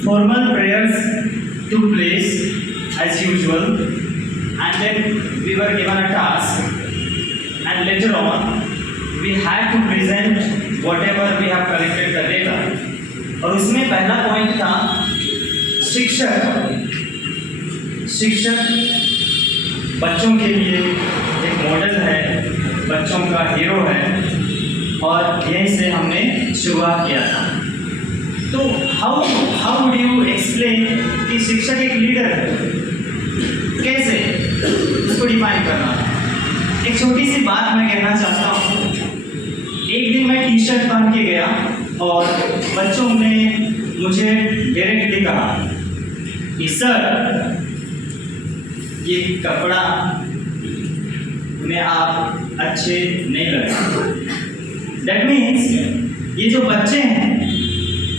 Formal prayers took place as usual, and then we were given a task, and later on we had to present whatever we have collected the data. और उसमें पहला point था शिक्षक बच्चों के लिए एक मॉडल है, बच्चों का हीरो है, और यहीं से हमने शुरुआत किया था। तो हाउ वुड यू एक्सप्लेन कि शिक्षक एक लीडर है, कैसे उसको डिफाइन करना? एक छोटी सी बात मैं कहना चाहता हूँ। एक दिन मैं टी शर्ट पहन के गया और बच्चों ने मुझे डायरेक्टली कहा कि सर ये कपड़ा में आप अच्छे नहीं लग रहे। दैट मीन्स ये जो बच्चे हैं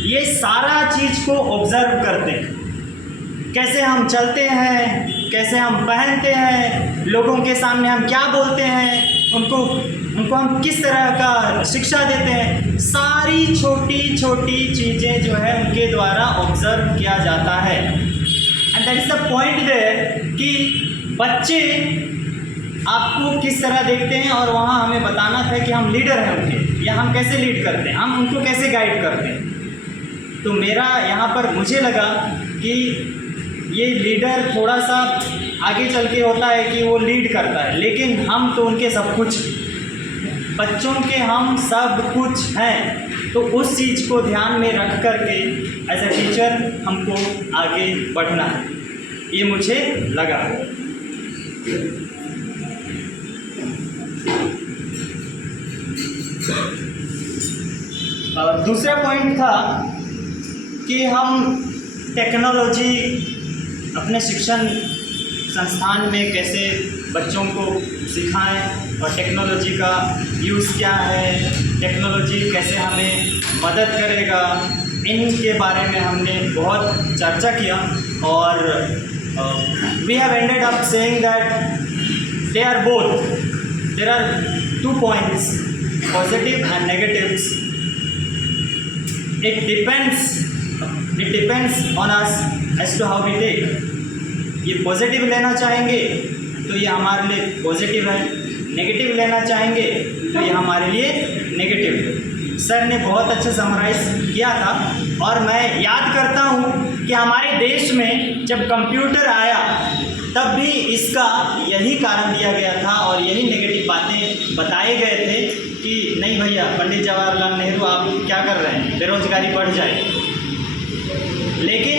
ये सारा चीज़ को ऑब्जर्व करते हैं, कैसे हम चलते हैं, कैसे हम पहनते हैं, लोगों के सामने हम क्या बोलते हैं, उनको हम किस तरह का शिक्षा देते हैं। सारी छोटी छोटी चीज़ें जो है उनके द्वारा ऑब्जर्व किया जाता है। And that is the point there कि बच्चे आपको किस तरह देखते हैं, और वहाँ हमें बताना था कि हम लीडर हैं उनके, या हम कैसे लीड करते हैं, हम उनको कैसे गाइड करते हैं। तो मेरा यहाँ पर मुझे लगा कि ये लीडर थोड़ा सा आगे चल के होता है कि वो लीड करता है, लेकिन हम तो उनके सब कुछ, बच्चों के हम सब कुछ हैं। तो उस चीज़ को ध्यान में रख कर के एज ए टीचर हमको आगे बढ़ना है, ये मुझे लगा। दूसरा पॉइंट था कि हम टेक्नोलॉजी अपने शिक्षण संस्थान में कैसे बच्चों को सिखाएं, और टेक्नोलॉजी का यूज़ क्या है, टेक्नोलॉजी कैसे हमें मदद करेगा, इनके बारे में हमने बहुत चर्चा किया। और we have ended up saying that there are 2 points, positive and negatives. It depends on us as to how we take. ये पॉजिटिव लेना चाहेंगे तो ये हमारे लिए पॉजिटिव है, नेगेटिव लेना चाहेंगे तो ये हमारे लिए नेगेटिव है। सर ने बहुत अच्छे समराइज किया था, और मैं याद करता हूँ कि हमारे देश में जब कंप्यूटर आया तब भी इसका यही कारण दिया गया था, और यही नेगेटिव बातें बताए गए थे कि नहीं भैया पंडित जवाहरलाल नेहरू आप क्या कर रहे हैं, बेरोजगारी बढ़ जाए। लेकिन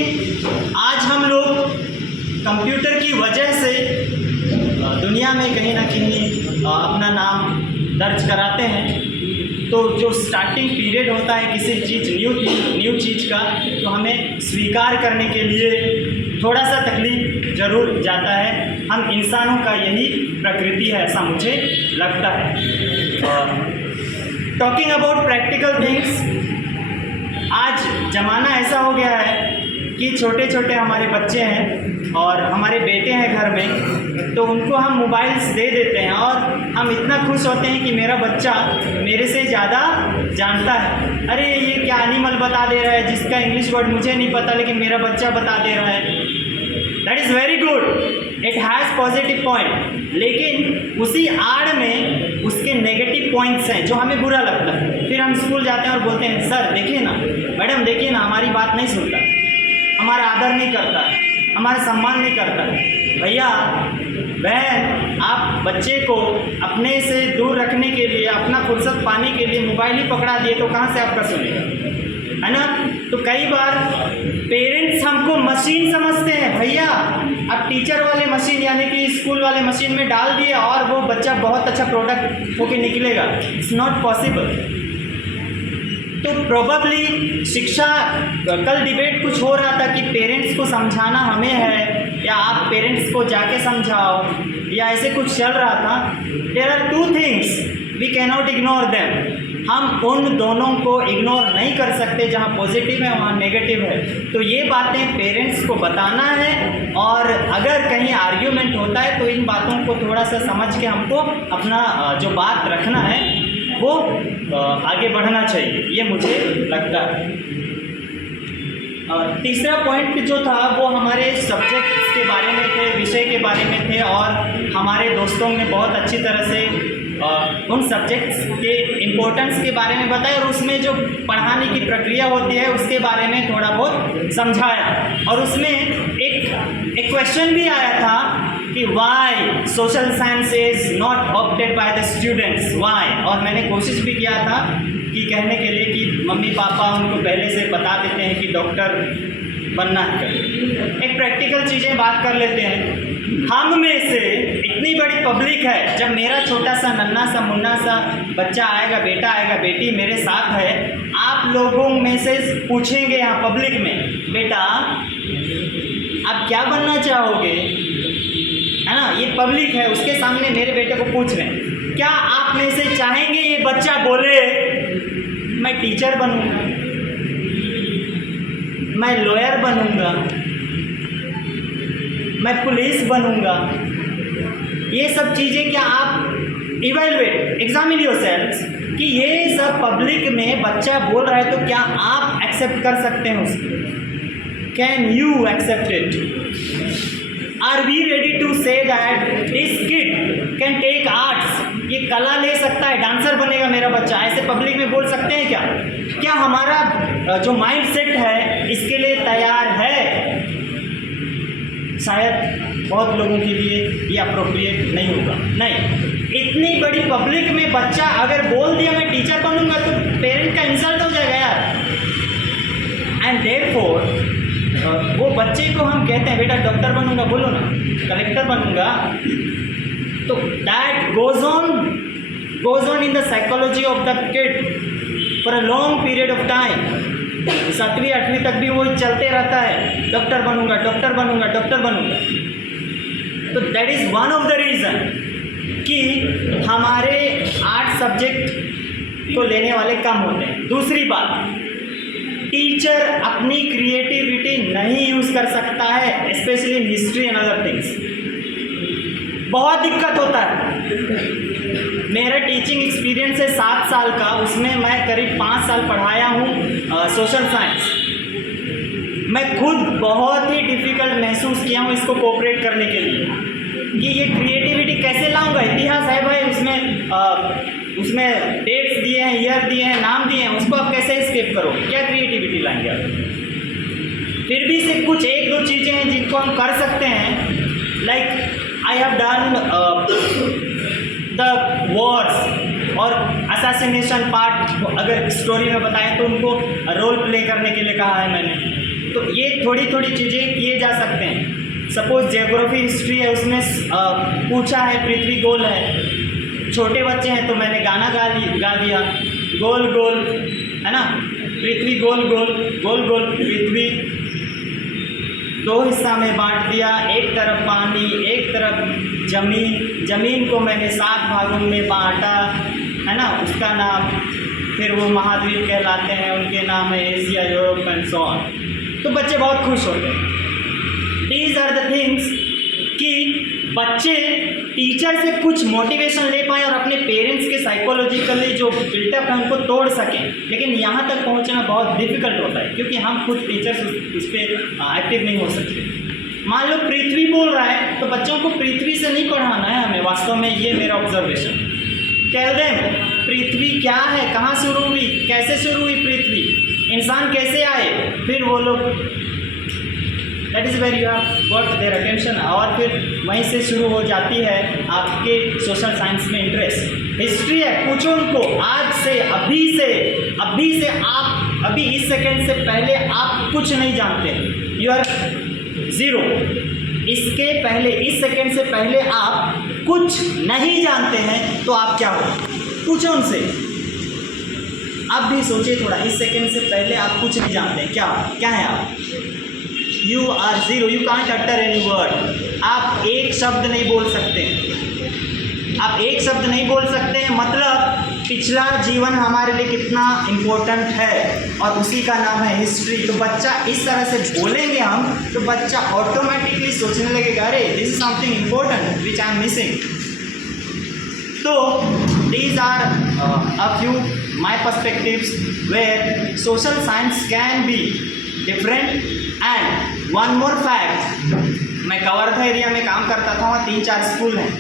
आज हम लोग कंप्यूटर की वजह से दुनिया में कहीं ना कहीं अपना नाम दर्ज कराते हैं। तो जो स्टार्टिंग पीरियड होता है किसी न्यू चीज़ का, तो हमें स्वीकार करने के लिए थोड़ा सा तकलीफ ज़रूर जाता है। हम इंसानों का यही प्रकृति है, ऐसा मुझे लगता है। टॉकिंग अबाउट प्रैक्टिकल थिंग्स, आज ज़माना ऐसा हो गया है कि छोटे छोटे हमारे बच्चे हैं और हमारे बेटे हैं घर में, तो उनको हम मोबाइल्स दे देते हैं और हम इतना खुश होते हैं कि मेरा बच्चा मेरे से ज़्यादा जानता है। अरे ये क्या एनिमल बता दे रहा है जिसका इंग्लिश वर्ड मुझे नहीं पता, लेकिन मेरा बच्चा बता दे रहा है। That is very good, it has positive point, लेकिन उसी आड़ में उसके नेगेटिव पॉइंट्स हैं जो हमें बुरा लगता है। फिर हम स्कूल जाते हैं और बोलते हैं सर देखिए ना, मैडम देखिए ना, हमारी बात नहीं सुनता, हमारा आदर नहीं करता है, हमारा सम्मान नहीं करता है। भैया बहन, आप बच्चे को अपने से दूर रखने के लिए, अपना फुर्सत पाने के लिए मोबाइल ही पकड़ा दिए तो कहाँ से आपका सुनेगा, है ना। तो कई बार पेरेंट्स हमको मशीन समझते हैं। भैया अब टीचर वाले मशीन यानी कि स्कूल वाले मशीन में डाल दिए और वो बच्चा बहुत अच्छा प्रोडक्ट होके निकलेगा, इट्स नॉट पॉसिबल। तो प्रोबेबली शिक्षा, कल डिबेट कुछ हो रहा था कि पेरेंट्स को समझाना हमें है या आप पेरेंट्स को जाके समझाओ, या ऐसे कुछ चल रहा था। There are 2 things we cannot ignore them. हम उन दोनों को इग्नोर नहीं कर सकते, जहाँ पॉजिटिव है वहाँ नेगेटिव है। तो ये बातें पेरेंट्स को बताना है, और अगर कहीं आर्ग्यूमेंट होता है तो इन बातों को थोड़ा सा समझ के हमको अपना जो बात रखना है वो आगे बढ़ना चाहिए, ये मुझे लगता है। तीसरा पॉइंट जो था वो हमारे सब्जेक्ट्स के बारे में थे, विषय के बारे में थे, और हमारे दोस्तों ने बहुत अच्छी तरह से उन सब्जेक्ट्स के इम्पोर्टेंस के बारे में बताया, और उसमें जो पढ़ाने की प्रक्रिया होती है उसके बारे में थोड़ा बहुत समझाया। और उसमें एक क्वेश्चन भी आया था कि why social science is not opted by the students, why. और मैंने कोशिश भी किया था कि कहने के लिए कि मम्मी पापा उनको पहले से बता देते हैं कि डॉक्टर बनना है। एक प्रैक्टिकल चीज़ें बात कर लेते हैं। हम में से इतनी बड़ी पब्लिक है, जब मेरा छोटा सा नन्हा सा मुन्ना सा बच्चा आएगा, बेटा आएगा, बेटी मेरे साथ है, आप लोगों में से पूछेंगे यहाँ पब्लिक में, बेटा आप क्या बनना चाहोगे, है ना, ये पब्लिक है, उसके सामने मेरे बेटे को पूछ रहे हैं। क्या आप में से चाहेंगे ये बच्चा बोले मैं टीचर बनूंगा, मैं लॉयर बनूंगा, मैं पुलिस बनूंगा? ये सब चीज़ें क्या आप इवैल्यूएट, एग्जामिन योरसेल्व्स कि ये सब पब्लिक में बच्चा बोल रहा है तो क्या आप एक्सेप्ट कर सकते हैं उसको? Can you accept it? Are we ready to say that this kid can take arts, ये कला ले सकता है, डांसर बनेगा मेरा बच्चा, ऐसे पब्लिक में बोल सकते हैं क्या? क्या हमारा जो माइंड सेट है इसके लिए तैयार है? शायद बहुत लोगों के लिए ये अप्रोप्रिएट नहीं होगा। नहीं, इतनी बड़ी पब्लिक में बच्चा अगर बोल दिया मैं टीचर बनूंगा तो पेरेंट का इंसल्ट हो जाएगा यार। एंड देयरफॉर वो बच्चे को हम कहते हैं बेटा डॉक्टर बनूंगा, बोलो ना, कलेक्टर बनूंगा, तो that goes on in the psychology of the kid for a long period of time. 7वीं 8वीं तक भी वो चलते रहता है, डॉक्टर बनूंगा, डॉक्टर बनूंगा, डॉक्टर बनूंगा। तो that is one of the reason कि हमारे आर्ट सब्जेक्ट को लेने वाले कम होते हैं। दूसरी बात, टीचर अपनी क्रिएटिविटी नहीं यूज़ कर सकता है, specially in history and other things. बहुत दिक्कत होता है। मेरा टीचिंग एक्सपीरियंस है 7 साल का, उसमें मैं करीब 5 साल पढ़ाया हूँ सोशल साइंस। मैं खुद बहुत ही डिफ़िकल्ट महसूस किया हूँ इसको कोऑपरेट करने के लिए कि ये क्रिएटिविटी कैसे लाऊंगा। इतिहास है भाई, उसमें डेट्स दिए हैं, ईयर दिए हैं, नाम दिए हैं, उसको आप कैसे स्किप करोगे? क्या क्रिएटिविटी लाएंगे आप? फिर भी से कुछ 1-2 चीज़ें हैं जिनको हम कर सकते हैं। Like I have done the Wars और असैसिनेशन पार्ट, अगर स्टोरी में बताएं तो उनको रोल प्ले करने के लिए कहा है मैंने। तो ये थोड़ी थोड़ी चीज़ें किए जा सकते हैं। सपोज जियोग्राफी हिस्ट्री है, उसमें पूछा है पृथ्वी गोल है, छोटे बच्चे हैं तो मैंने गाना गा दिया, गोल गोल, है ना, पृथ्वी गोल गोल, गोल गोल पृथ्वी, 2 हिस्सा में बांट दिया, एक तरफ पानी, एक तरफ ज़मीन, ज़मीन को मैंने 7 भागों में बांटा, है ना, उसका नाम, फिर वो महाद्वीप कहलाते हैं, उनके नाम है Asia, Europe and so on. तो बच्चे बहुत खुश होते हैं। दीज आर द थिंग्स कि बच्चे टीचर से कुछ मोटिवेशन ले पाएँ और अपने पेरेंट्स के साइकोलॉजिकली जो बिल्टअप है उनको तोड़ सकें। लेकिन यहाँ तक पहुँचना बहुत डिफ़िकल्ट होता है क्योंकि हम खुद टीचर्स उस पर एक्टिव नहीं हो सकते। मान लो पृथ्वी बोल रहा है तो बच्चों को पृथ्वी से नहीं पढ़ाना है हमें, वास्तव में ये मेरा ऑब्जर्वेशन। कह दें पृथ्वी क्या है, कहाँ शुरू हुई, कैसे शुरू हुई पृथ्वी, इंसान कैसे आए, फिर वो लोग that is where you have got their attention, और फिर वहीं से शुरू हो जाती है आपके सोशल साइंस में इंटरेस्ट। हिस्ट्री है, पूछो उनको आज से, अभी से आप अभी इस सेकंड से पहले आप कुछ नहीं जानते, यू आर ज़ीरो। इसके पहले, इस सेकंड से पहले आप कुछ नहीं जानते हैं तो आप क्या हो, पूछो उनसे। आप भी सोचिए थोड़ा, इस सेकंड से पहले आप कुछ नहीं जानते हैं, क्या है आप? You are zero, you can't utter any word. आप एक शब्द नहीं बोल सकते, आप एक शब्द नहीं बोल सकते हैं, मतलब पिछला जीवन हमारे लिए कितना इम्पोर्टेंट है और उसी का नाम है हिस्ट्री। तो बच्चा इस तरह से बोलेंगे हम तो बच्चा ऑटोमेटिकली सोचने लगेगा अरे this is something important which I am missing. तो these are a few my perspectives where social science can be different. And one more fact, मैं कवर्धा एरिया में काम करता था, वहाँ 3-4 स्कूल हैं,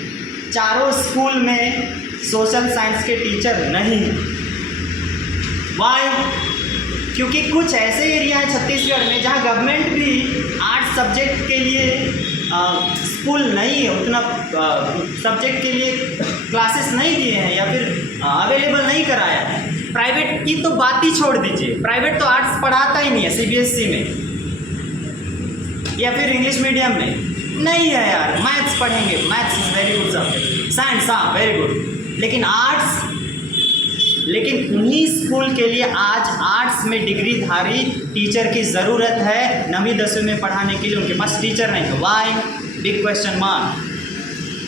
चारों स्कूल में सोशल साइंस के टीचर नहीं हैं। वाई? क्योंकि कुछ ऐसे एरिया हैं छत्तीसगढ़ में जहाँ गवर्नमेंट भी आर्ट्स सब्जेक्ट के लिए स्कूल नहीं है, उतना सब्जेक्ट के लिए क्लासेस नहीं दिए हैं या फिर अवेलेबल नहीं कराया है। प्राइवेट की तो बात ही छोड़ दीजिए, प्राइवेट तो आर्ट्स पढ़ाता ही नहीं है, सीबीएसई में या फिर इंग्लिश मीडियम में नहीं है यार। मैथ्स पढ़ेंगे, maths is very good subject, science हाँ वेरी गुड, लेकिन आर्ट्स, लेकिन उन्हीं स्कूल के लिए आज आर्ट्स में डिग्रीधारी टीचर की ज़रूरत है 9वीं 10वीं में पढ़ाने के लिए, उनके पास टीचर नहीं है। वाई? बिग क्वेश्चन मार्क,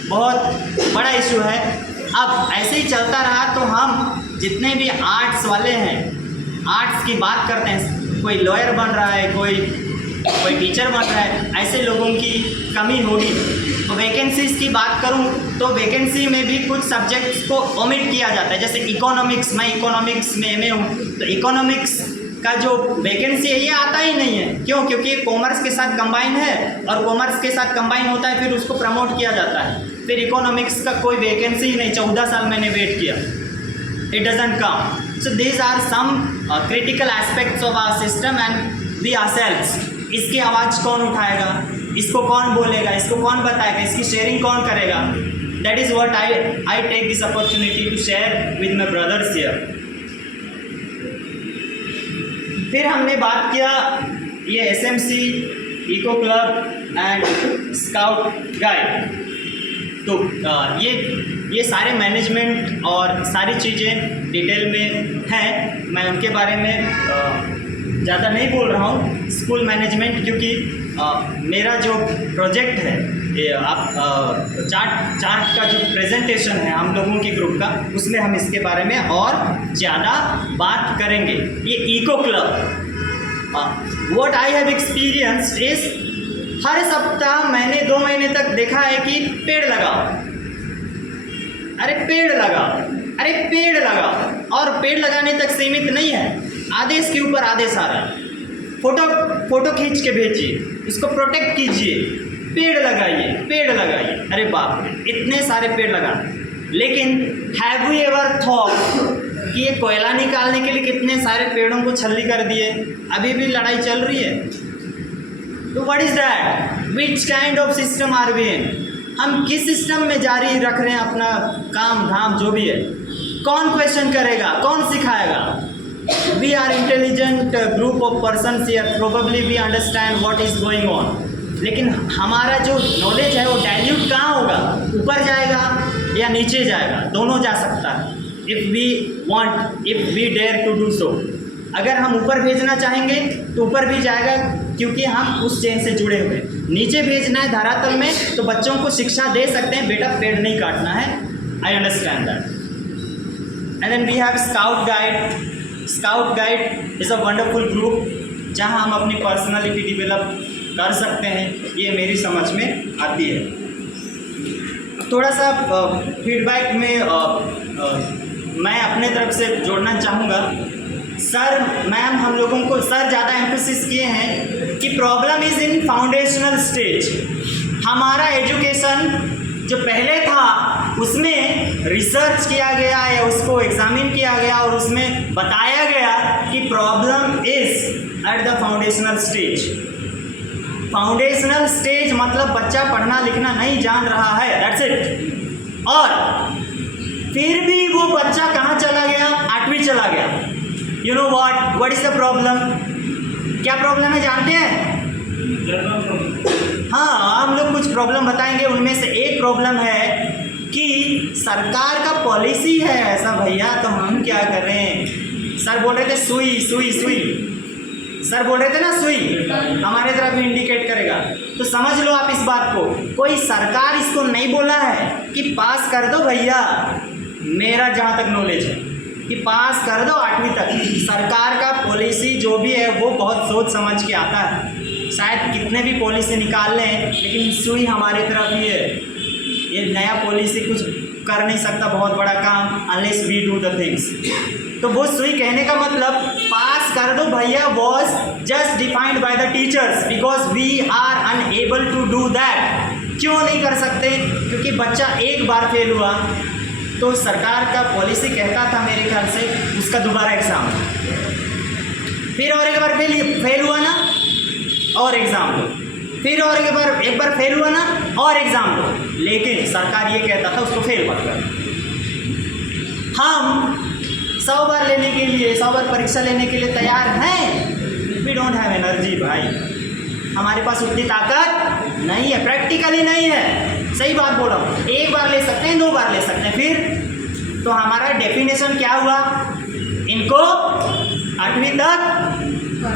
बहुत बड़ा इशू है। अब ऐसे ही चलता रहा तो हम जितने भी आर्ट्स वाले हैं, आर्ट्स की बात करते हैं, कोई लॉयर बन रहा है, कोई टीचर बन रहा है, ऐसे लोगों की कमी होगी। तो वैकेंसीज़ की बात करूं तो वैकेंसी में भी कुछ सब्जेक्ट्स को ओमिट किया जाता है, जैसे इकोनॉमिक्स, मैं इकोनॉमिक्स में एमए हूँ, तो इकोनॉमिक्स का जो वैकेंसी है ये आता ही नहीं है। क्यों? क्योंकि ये कॉमर्स के साथ कंबाइन है और कॉमर्स के साथ कंबाइन होता है, फिर उसको प्रमोट किया जाता है, फिर इकोनॉमिक्स का कोई वैकेंसी ही नहीं। 14 साल मैंने वेट किया, it doesn't come. So these are some critical aspects of our system and we ourselves. इसकी आवाज़ कौन उठाएगा, इसको कौन बोलेगा, इसको कौन बताएगा, इसकी शेयरिंग कौन करेगा? That is what I take this opportunity to share with my brothers here. फिर हमने बात किया ये SMC, eco club and scout guide. तो ये सारे मैनेजमेंट और सारी चीज़ें डिटेल में हैं, मैं उनके बारे में ज़्यादा नहीं बोल रहा हूँ। स्कूल मैनेजमेंट, क्योंकि मेरा जो प्रोजेक्ट है, ये आप चार्ट का जो प्रेजेंटेशन है हम लोगों के ग्रुप का, उसमें हम इसके बारे में और ज़्यादा बात करेंगे। ये eco club, what I have experienced is, हर सप्ताह मैंने 2 महीने तक देखा है कि पेड़ लगाओ, अरे पेड़ लगाओ, अरे पेड़ लगाओ, और पेड़ लगाने तक सीमित नहीं है, आदेश के ऊपर आदेश आ रहा है। फोटो खींच के भेजिए, उसको प्रोटेक्ट कीजिए, पेड़ लगाइए, पेड़ लगाइए। अरे बाप रे, इतने सारे पेड़ लगा, लेकिन हैव वी एवर थॉट कि ये कोयला निकालने के लिए कितने सारे पेड़ों को छल्ली कर दिए, अभी भी लड़ाई चल रही है। तो what is that, which kind of system are we in? हम किस सिस्टम में जारी रख रहे हैं अपना काम धाम जो भी है? कौन क्वेश्चन करेगा, कौन सिखाएगा? We are intelligent group of persons here, probably we understand what is going on, लेकिन हमारा जो नॉलेज है वो डाइल्यूट कहाँ होगा? ऊपर जाएगा या नीचे जाएगा? दोनों जा सकता है। If we want, if we dare to do so, अगर हम ऊपर भेजना चाहेंगे तो ऊपर भी जाएगा, क्योंकि हम उस चेन से जुड़े हुए हैं। नीचे भेजना है धरातल में, तो बच्चों को शिक्षा दे सकते हैं, बेटा पेड़ नहीं काटना है। I understand that. And then we have scout guide. Scout guide is a wonderful group जहां हम अपनी पर्सनालिटी डेवलप कर सकते हैं, ये मेरी समझ में आती है। थोड़ा सा फीडबैक में मैं अपने तरफ से जोड़ना चाहूँगा। सर मैम हम लोगों को, सर ज़्यादा एम्फेसिस किए हैं कि problem is in foundational stage. हमारा एजुकेशन जो पहले था उसमें रिसर्च किया गया या उसको एग्जामिन किया गया और उसमें बताया गया कि problem is at the foundational stage. Foundational stage मतलब बच्चा पढ़ना लिखना नहीं जान रहा है, दैट्स इट। और फिर भी वो बच्चा कहाँ चला गया? 8वीं चला गया। You know what is the problem? क्या प्रॉब्लम है जानते हैं? हाँ, हम लोग कुछ प्रॉब्लम बताएंगे। उनमें से एक प्रॉब्लम है कि सरकार का पॉलिसी है ऐसा भैया, तो हम क्या करें? सर बोल रहे थे सुई सुई सुई, सर बोल रहे थे ना सुई, हमारे तरफ इंडिकेट करेगा। तो समझ लो आप इस बात को, कोई सरकार इसको नहीं बोला है कि पास कर दो भैया, मेरा जहाँ तक नॉलेज है कि पास कर दो 8वीं तक। सरकार का पॉलिसी जो भी है वो बहुत सोच समझ के आता है। शायद कितने भी पॉलिसी निकाल लें, लेकिन सुई हमारे तरफ ही है। ये नया पॉलिसी कुछ कर नहीं सकता बहुत बड़ा काम, unless we do the things. तो वो सुई कहने का मतलब पास कर दो भैया was just defined by the teachers because we are unable to do that. क्यों नहीं कर सकते? क्योंकि बच्चा एक बार फेल हुआ तो सरकार का पॉलिसी कहता था मेरे ख्याल से उसका दोबारा एग्ज़ाम, फिर और एक बार फेल हुआ ना और एग्ज़ाम दो, फिर और एक बार फेल हुआ ना और एग्ज़ाम दो। लेकिन सरकार ये कहता था उसको फेल मत कर। हम 100 बार लेने के लिए 100 बार परीक्षा लेने के लिए तैयार हैं। वी डोंट हैव एनर्जी भाई, हमारे पास उतनी ताकत नहीं है, प्रैक्टिकली नहीं है। सही बात बोल रहा हूँ। एक बार ले सकते हैं, 2 बार ले सकते हैं, फिर तो हमारा डेफिनेशन क्या हुआ? इनको 8वीं तक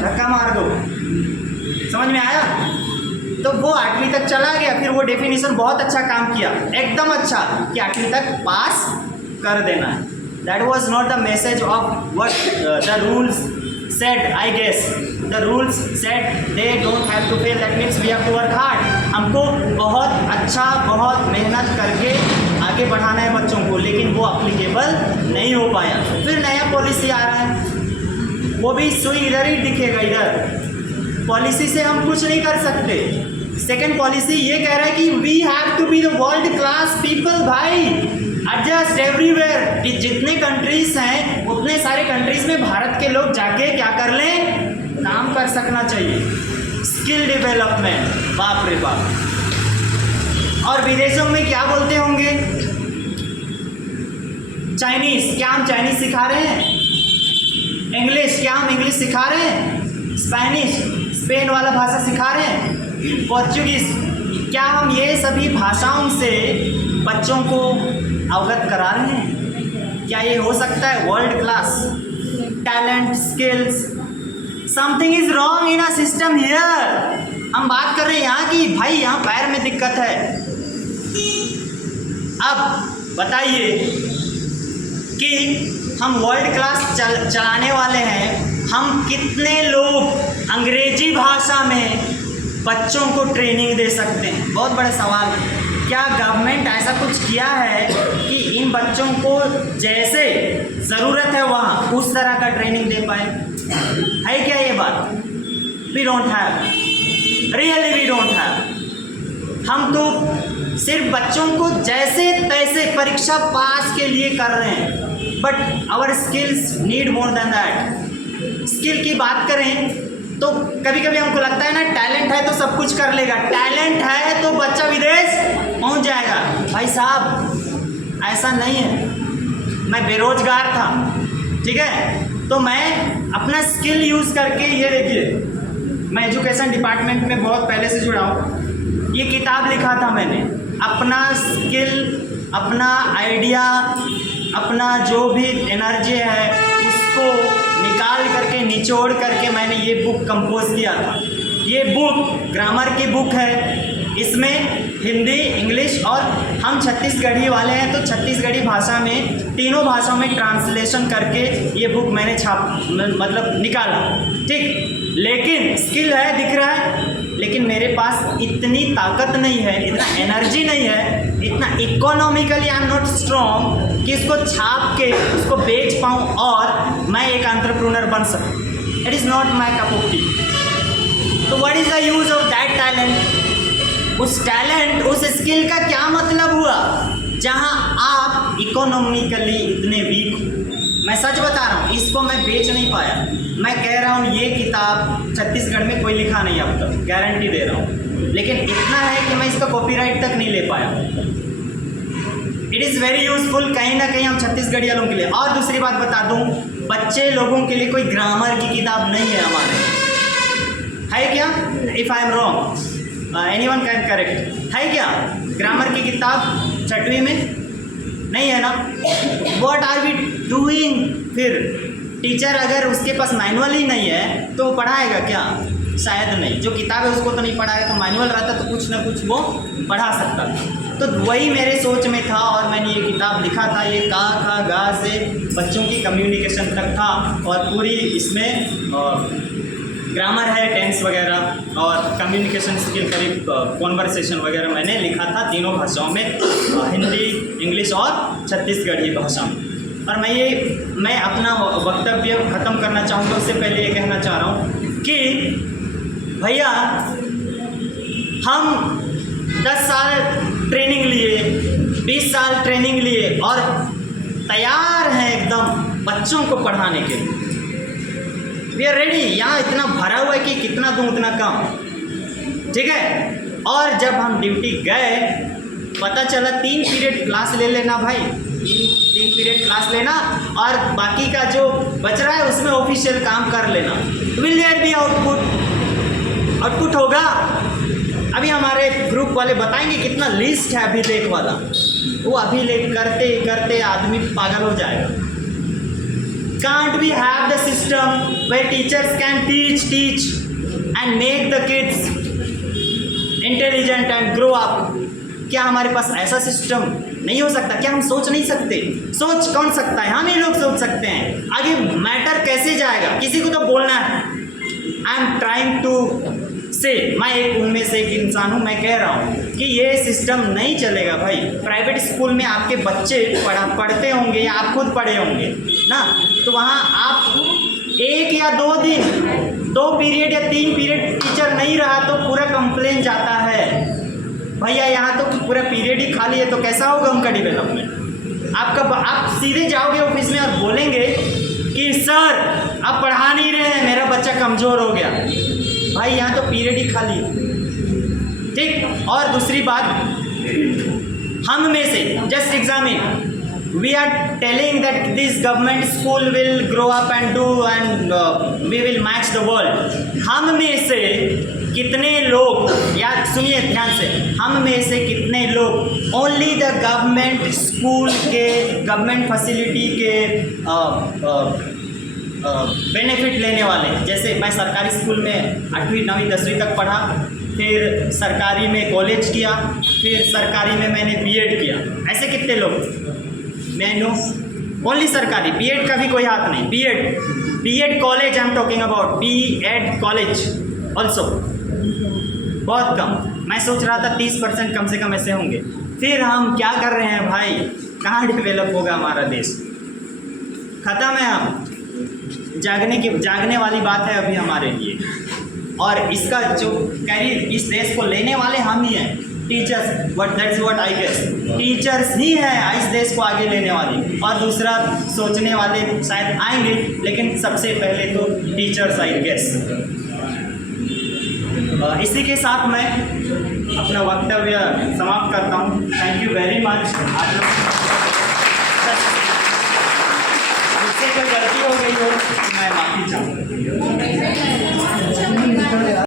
धक्का मार दो। समझ में आया? तो वो 8वीं तक चला गया, फिर वो डेफिनेशन बहुत अच्छा काम किया, एकदम अच्छा, कि 8वीं तक पास कर देना है। That was not the message of what the rules said, I guess the rules said they don't have to fail, that means we have to work hard। हमको बहुत अच्छा, बहुत मेहनत करके आगे बढ़ाना है बच्चों को, लेकिन वो अप्लीकेबल नहीं हो पाया। फिर नया पॉलिसी आ रहा है, वो भी सुई इधर ही दिखेगा, इधर पॉलिसी से हम कुछ नहीं कर सकते। सेकेंड पॉलिसी ये कह रहा है कि we have to be the world class people भाई, एडजस्ट एवरीवेयर। जितने कंट्रीज हैं उतने सारे कंट्रीज में भारत के लोग जाके क्या कर लें? काम कर सकना चाहिए। स्किल डेवलपमेंट, बाप रे बाप। और विदेशों में क्या बोलते होंगे? चाइनीज, क्या हम चाइनीज सिखा रहे हैं? इंग्लिश, क्या हम इंग्लिश सिखा रहे हैं? स्पेनिश, स्पेन वाला भाषा सिखा रहे हैं? पोर्चुगीज, क्या हम ये सभी भाषाओं से बच्चों को अवगत करा रहे हैं? क्या ये हो सकता है? World class talent, skills, something is wrong in a system here. हम बात कर रहे हैं यहाँ की, भाई यहाँ पैर में दिक्कत है। अब बताइए कि हम वर्ल्ड क्लास चलाने वाले हैं, हम कितने लोग अंग्रेजी भाषा में बच्चों को ट्रेनिंग दे सकते हैं? बहुत बड़ा सवाल है। क्या गवर्नमेंट ऐसा कुछ किया है कि इन बच्चों को जैसे ज़रूरत है वहाँ उस तरह का ट्रेनिंग दे पाए? है क्या ये बात? We don't have, really we don't have. हम तो सिर्फ बच्चों को जैसे तैसे परीक्षा पास के लिए कर रहे हैं, but our skills need more than that. Skill की बात करें तो कभी कभी हमको लगता है ना, टैलेंट है तो सब कुछ कर लेगा, टैलेंट है तो बच्चा विदेश पहुंच जाएगा। भाई साहब ऐसा नहीं है। मैं बेरोजगार था, ठीक है, तो मैं अपना स्किल यूज़ करके, ये देखिए मैं एजुकेशन डिपार्टमेंट में बहुत पहले से जुड़ा हूँ। ये किताब लिखा था मैंने, अपना स्किल, अपना आइडिया, अपना जो भी एनर्जी है उसको निकाल करके, निचोड़ करके मैंने ये बुक कंपोज किया था। ये बुक ग्रामर की बुक है। इसमें हिंदी, इंग्लिश और हम छत्तीसगढ़ी वाले हैं तो छत्तीसगढ़ी भाषा में, तीनों भाषाओं में ट्रांसलेशन करके ये बुक मैंने मतलब निकाला, ठीक। लेकिन स्किल है, दिख रहा है, लेकिन मेरे पास इतनी ताकत नहीं है, इतना एनर्जी नहीं है, इतना economically I am not strong कि इसको छाप के उसको बेच पाऊँ और मैं एक एंटरप्रेन्योर बन सकूँ। It is not my cup of tea. तो what is the use of that talent? उस टैलेंट, उस स्किल का क्या मतलब हुआ जहाँ आप इकोनॉमिकली इतने वीक हो? मैं सच बता रहा हूँ, इसको मैं बेच नहीं पाया। मैं कह रहा हूँ ये किताब छत्तीसगढ़ में कोई लिखा नहीं अब तक, गारंटी दे रहा हूँ, लेकिन इतना है कि मैं इसका कॉपीराइट तक नहीं ले पाया। इट इज़ वेरी यूजफुल कहीं ना कहीं हम छत्तीसगढ़ी वालों के लिए। और दूसरी बात बता दूँ, बच्चे लोगों के लिए कोई ग्रामर की किताब नहीं है हमारे, है क्या? If I am wrong, anyone can correct, है क्या ग्रामर की किताब 6वीं में? नहीं है ना? What are we doing? फिर टीचर अगर उसके पास मैनुअल ही नहीं है तो पढ़ाएगा क्या? शायद नहीं। जो किताब है उसको तो नहीं पढ़ाएगा, तो मैनुअल रहता तो कुछ ना कुछ वो पढ़ा सकता था। तो वही मेरे सोच में था और मैंने ये किताब लिखा था। ये का खा गा से बच्चों की कम्युनिकेशन तक था और पूरी इसमें ग्रामर है, टेंस वगैरह और कम्युनिकेशन स्किल, करीब कॉन्वर्सेशन वगैरह मैंने लिखा था तीनों भाषाओं में, हिंदी, इंग्लिश और छत्तीसगढ़ी भाषा में। और मैं अपना वक्तव्य ख़त्म करना चाहूँगा। उससे पहले ये कहना चाह रहा हूँ कि भैया हम 10 साल ट्रेनिंग लिए, 20 साल ट्रेनिंग लिए और तैयार हैं एकदम बच्चों को पढ़ाने के लिए। We are ready. यहाँ इतना भरा हुआ है कि कितना दूँ उतना कम, ठीक है। और जब हम ड्यूटी गए पता चला 3 पीरियड क्लास ले लेना भाई, 3 पीरियड क्लास लेना और बाकी का जो बच रहा है उसमें ऑफिशियल काम कर लेना। विल देयर बी आउटपुट होगा। अभी हमारे ग्रुप वाले बताएंगे कितना लिस्ट है अभी लेख वाला, वो अभी लेख करते करते आदमी पागल हो जाएगा। Can't we have the system where teachers can teach and make the kids intelligent and grow up? क्या हमारे पास ऐसा सिस्टम नहीं हो सकता? क्या हम सोच नहीं सकते? सोच कौन सकता है? हम ही लोग सोच सकते हैं। आगे मैटर कैसे जाएगा? किसी को तो बोलना है। आई एम ट्राइंग टू से, मैं एक उनमें से एक इंसान हूँ, मैं कह रहा हूँ कि ये सिस्टम नहीं चलेगा भाई। प्राइवेट स्कूल में आपके बच्चे पढ़ते होंगे या आप खुद पढ़े होंगे ना, तो वहाँ आप 1 या 2 दिन 2 पीरियड या 3 पीरियड टीचर नहीं रहा तो पूरा कंप्लेन जाता है। भैया यहाँ तो पूरा पीरियड ही खाली है, तो कैसा होगा उनका डेवलपमेंट? आप सीधे जाओगे ऑफिस में और बोलेंगे कि सर आप पढ़ा नहीं रहे हैं, मेरा बच्चा कमज़ोर हो गया। भाई यहाँ तो पीरियड ही खाली, ठीक। और दूसरी बात, हम में से just examine, we are telling that this government school will grow up and do and we will match the world। हम में से कितने लोग, या सुनिए ध्यान से, हम में से कितने लोग ओनली द गवर्नमेंट स्कूल के, गवर्नमेंट फैसिलिटी के बेनिफिट लेने वाले? जैसे मैं सरकारी स्कूल में 8वीं 9वीं 10वीं तक पढ़ा, फिर सरकारी में कॉलेज किया, फिर सरकारी में मैंने बीएड किया। ऐसे कितने लोग? मैं नो ओनली सरकारी, बीएड का भी कोई हाथ नहीं। BEd college I am talking about, BEd college also बहुत कम। मैं सोच रहा था 30% कम से कम ऐसे होंगे। फिर हम क्या कर रहे हैं भाई? कहाँ डेवलप होगा हमारा देश? ख़त्म है। हम जागने वाली बात है अभी हमारे लिए, और इसका जो कैरियर इस देश को लेने वाले हम ही हैं, teachers. That's what I guess, teachers ही हैं इस देश को आगे लेने वाली, और दूसरा सोचने वाले शायद आएंगे, लेकिन सबसे पहले तो टीचर्स आई गेस। इसी के साथ मैं अपना वक्तव्य समाप्त करता हूँ। Thank you very much. आज लोग मुझसे कोई गलती हो गई हो मैं माफ़ी चाहूँगा।